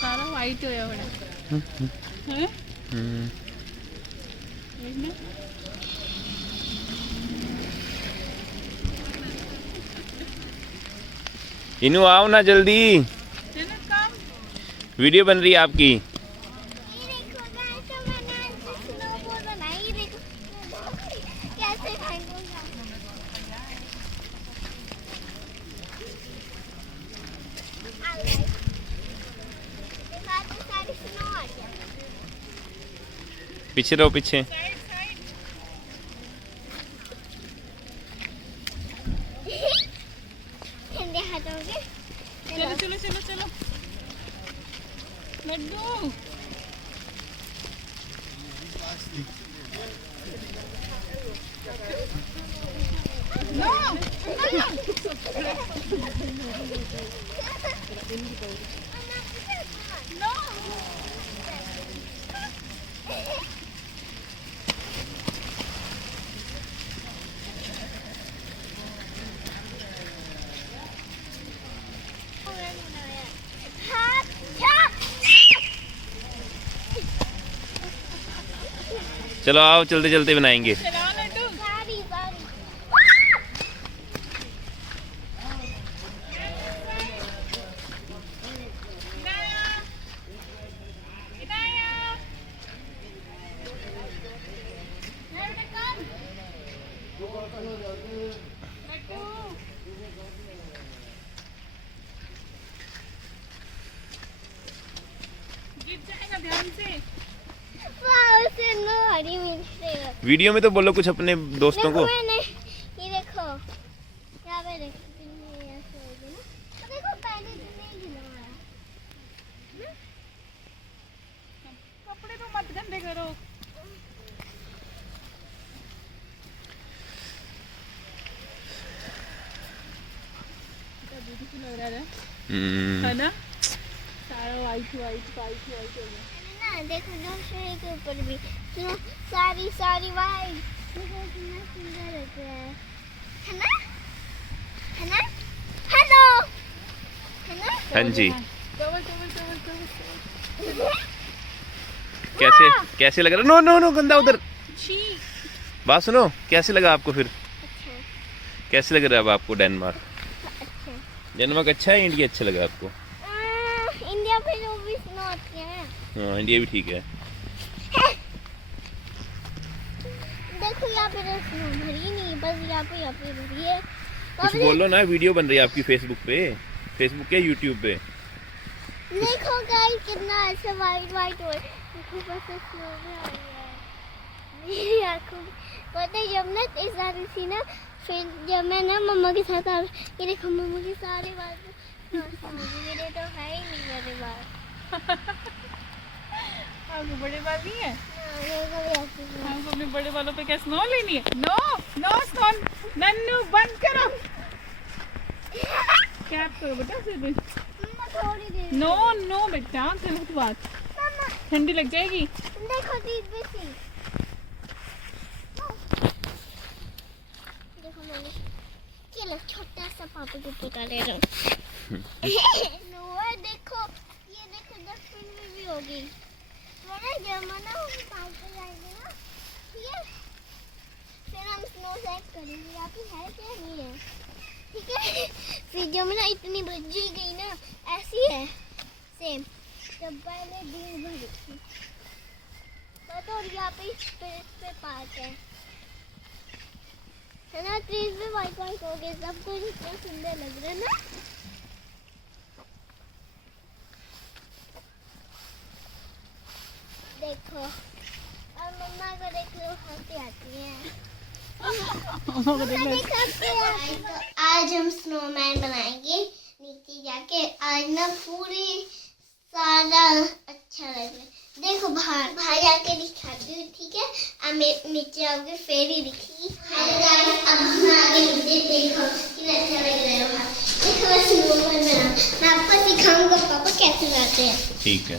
सारा वाइट होया बड़ा है। इनू आओ ना जल्दी, वीडियो बन रही है आपकी। पीछे रहो, पीछे। चलो चलो चलो चलो लड्डू। नो नो चलो आओ, चलते चलते बनाएंगे। वीडियो में तो बोलो कुछ अपने दोस्तों को। ये देखो यहाँ पे देखो पहले नहीं गिरा। कपड़े तो मत गंदे करो। लग रहा है ना, सारा वाइट वाइट वाइट वाइट हो गया ना। देखो नौशे के ऊपर भी सारी सारी वाइट, देखो कितना सुंदर लग रहा है ना, है ना, हेलो, है ना। हाँ जी। कवर कवर कवर कवर कैसे कैसे लग रहा? नो नो नो, गंदा उधर। छी। बात सुनो, कैसे लगा आपको फिर? अच्छा। कैसे लग रहा है अब आपको डेनमार्क? अच्छा। डेनमार्क अच्छा है, इंडिया अच्छा लगा आपको? इंडिया पे जो भी स्नो आती है। हाँ, इंडिया भी ठीक है। देखो यहाँ पे तो स्नो भरी नहीं, बस यहाँ पे भरी है। कुछ बोलो ना, वीडियो बन रही है आपकी फेसबुक पे, फेसबुक या यूट्यूब पे। देखो गाइस कितना अच्छा वाइट वाइट हो, देखो बस स्नो में आ रही है मेरी आंखों। पता है जब ना तेज आ रही थी ना, फिर जब मैं ना मम्मा के साथ ये देखो मम्मा के सारे बाल मेरे तो है ही नहीं बड़े बाल। आपको बड़े बाल नहीं है? हमको अपने बड़े बालों पे क्या स्नो लेनी है? नो नो स्नो, नन्नू बंद करो। क्या करो बेटा फिर? नो नो बेटा, गलत बात, ठंडी लग जाएगी। देखो देखो मैंने ये छोटा सा पापा को पोता ले रहा हूँ। देखो ये देखो डस्टबिन में भी होगी। जमाना हम पार्क पे जाएंगे ना, ठीक है, फिर हम स्नो सेट करेंगे। आपकी है क्या? नहीं है, ठीक है। फिर जमुना इतनी बजी गई ना, ऐसी है सेम जब पहले दिन भर थी। तो यहाँ पे पार्क है ना, ट्रीज भी वाइट वाइट हो गए, सब कुछ इतना सुंदर लग रहा है ना। देखो और मम्मा को देखो, हंसी आती है। तो आज हम स्नोमैन बनाएंगे नीचे जाके। आज ना पूरी सारा अच्छा लग रहा है। देखो बाहर जाके दिखाती हूँ, ठीक है। अब नीचे आओगे फिर ही दिखेगी। अब हम आगे नीचे देखो कितना अच्छा लग रहा है वहाँ। देखो मैं स्नोमैन बना, मैं आपको सिखाऊंगा पापा कैसे बनाते हैं। ठीक है।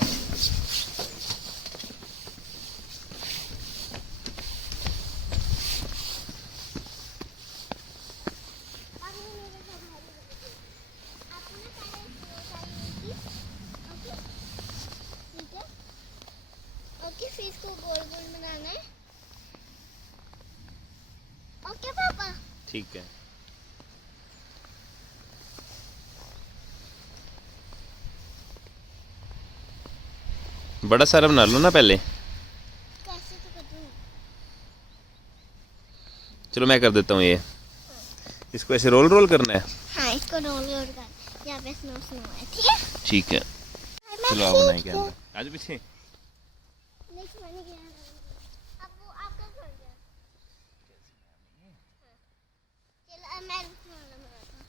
ठीक है। बड़ा सारा बना लो ना पहले। कैसे तो कर दूँ? चलो मैं कर देता हूँ ये। इसको ऐसे रोल रोल करना है। हाँ, इसको रोल रोल कर। यहाँ पे स्नो स्नो है, ठीक है? ठीक है। चलो आओ बनाए क्या अंदर। आज पीछे। नेक्स्ट मैंने क्या अब वो आपका कर गया। चलो अब मैं दूसरा वाला बनाता हूँ।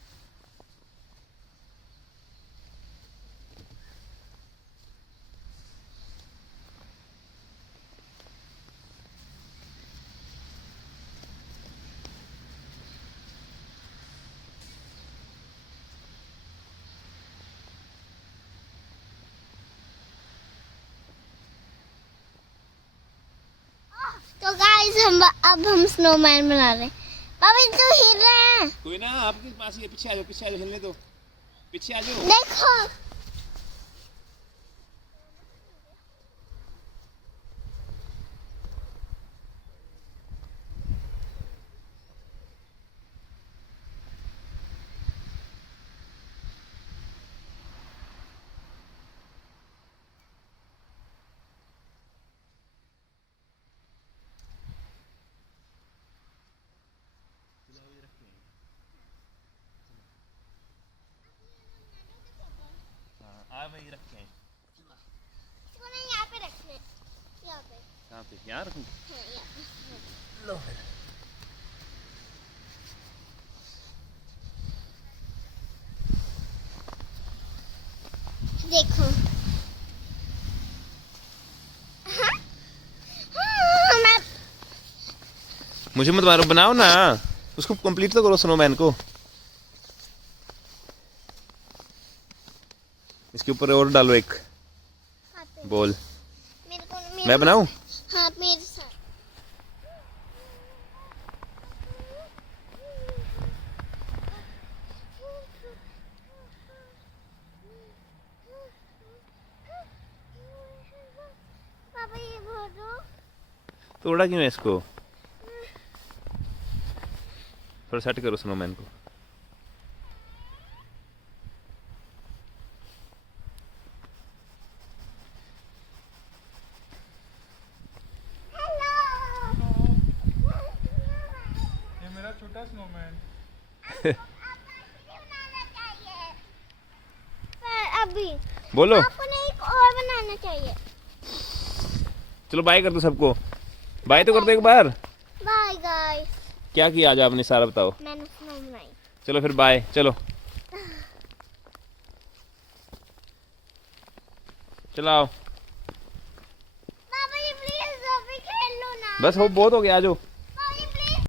तो गाइस अब हम स्नोमैन बना रहे हैं। पापा तो हिल रहे हैं। कोई ना, आपके पास ही पीछे आ जाओ, पीछे आ जाओ, हिलने दो, पीछे आ जाओ। देखो हाँ वही रखे हैं। इसको ना यहाँ पे रखने, यहाँ पे। कहाँ पे? यहाँ रखूँ? हाँ, यहाँ पे। लो फिर। देखो हाँ? हाँ, मैं मुझे मत मारो, बनाओ ना उसको, कंप्लीट तो करो स्नोमैन को। इसके ऊपर और डालो एक हाँ पे। बॉल। मेरे मैं बनाऊं? हाँ मेरे साथ। पापा ये भरो। तोड़ा क्यों है इसको? थोड़ा सेट करो स्नोमैन को। ये मेरा छोटा स्नोमैन। अभी बोलो। आपको ना एक और बनाना चाहिए। चलो बाय कर दो सबको, बाय तो कर दो एक बार। Bye guys. क्या किया आज आपने सारा बताओ। मैंने स्नो बनाई। चलो फिर बाय, चलो चलो आओ। पापा जी प्लीज अभी खेल लो ना। बस हो, बहुत हो गया, आ जाओ।